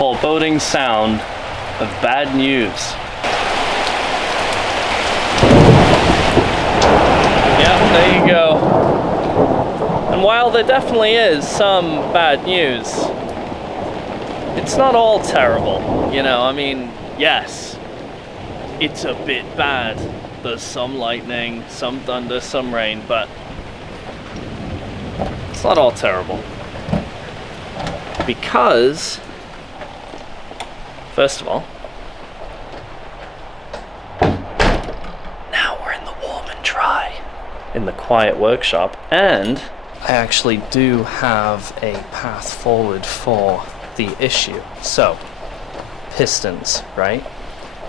foreboding sound of bad news. Yeah, there you go. And while there definitely is some bad news, it's not all terrible, you know. I mean, yes, it's a bit bad. There's some lightning, some thunder, some rain, but it's not all terrible. Because, first of all, now we're in the warm and dry, in the quiet workshop, and I actually do have a path forward for the issue. So, pistons, right?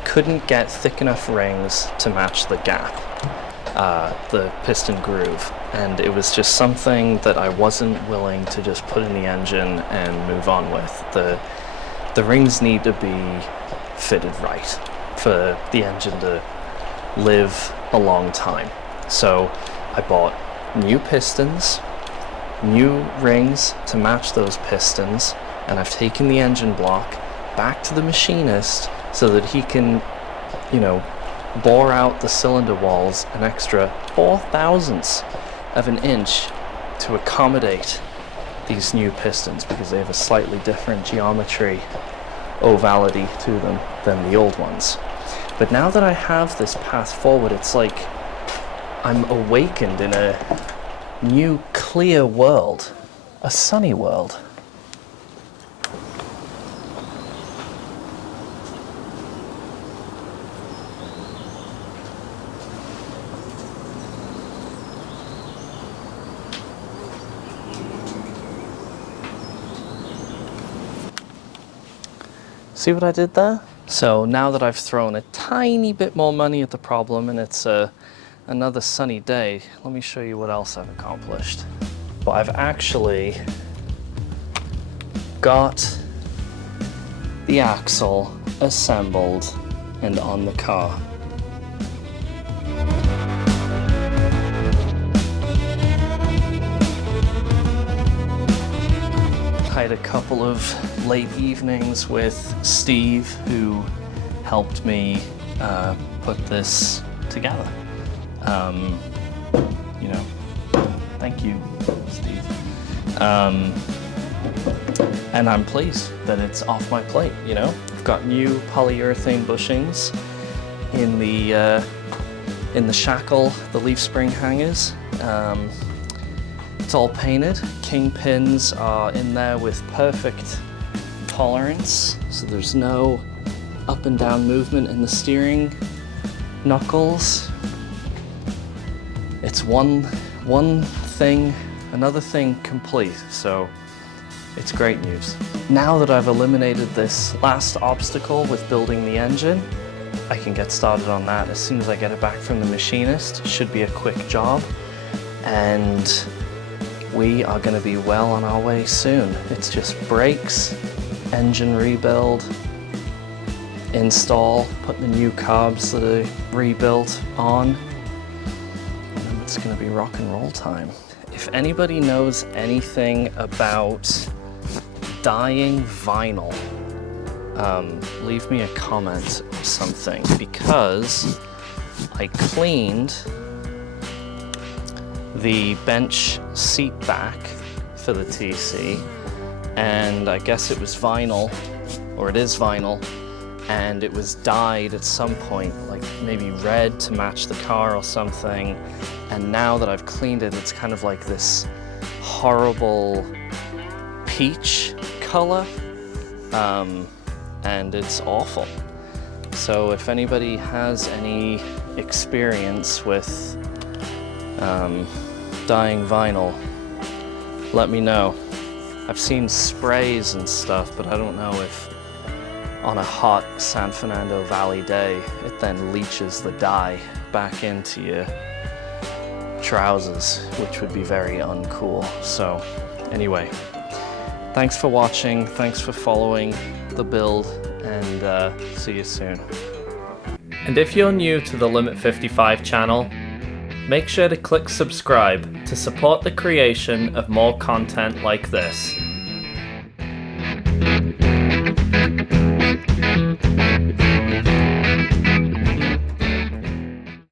Couldn't get thick enough rings to match the gap, the piston groove, and it was just something that I wasn't willing to just put in the engine and move on with. The rings need to be fitted right for the engine to live a long time. So I bought new pistons, new rings to match those pistons, and I've taken the engine block back to the machinist so that he can, you know, bore out the cylinder walls an extra 0.004 of an inch to accommodate these new pistons, because they have a slightly different geometry, ovality to them than the old ones. But now that I have this path forward, it's like I'm awakened in a new clear world, a sunny world. See what I did there? So now that I've thrown a tiny bit more money at the problem and it's another sunny day, let me show you what else I've accomplished. Well, I've actually got the axle assembled and on the car. I had a couple of late evenings with Steve, who helped me put this together. You know, thank you, Steve. And I'm pleased that it's off my plate, you know. I've got new polyurethane bushings in the shackle, the leaf spring hangers. It's all painted. Kingpins are in there with perfect tolerance, so there's no up and down movement in the steering knuckles. It's one thing, another thing complete, so it's great news. Now that I've eliminated this last obstacle with building the engine, I can get started on that as soon as I get it back from the machinist. It should be a quick job, and we are going to be well on our way soon. It's just brakes, engine rebuild, install, put the new carbs that are rebuilt on, and then it's going to be rock and roll time. If anybody knows anything about dyeing vinyl, leave me a comment or something, because I cleaned the bench seat back for the TC, and I guess it was vinyl, or it is vinyl, and it was dyed at some point, like maybe red to match the car or something, and now that I've cleaned it, it's kind of like this horrible peach color, and it's awful. So if anybody has any experience with dyeing vinyl, let me know. I've seen sprays and stuff, but I don't know if on a hot San Fernando Valley day it then leaches the dye back into your trousers, which would be very uncool. So anyway, thanks for watching, thanks for following the build, and see you soon. And if you're new to the Limit 55 channel, make sure to click subscribe to support the creation of more content like this.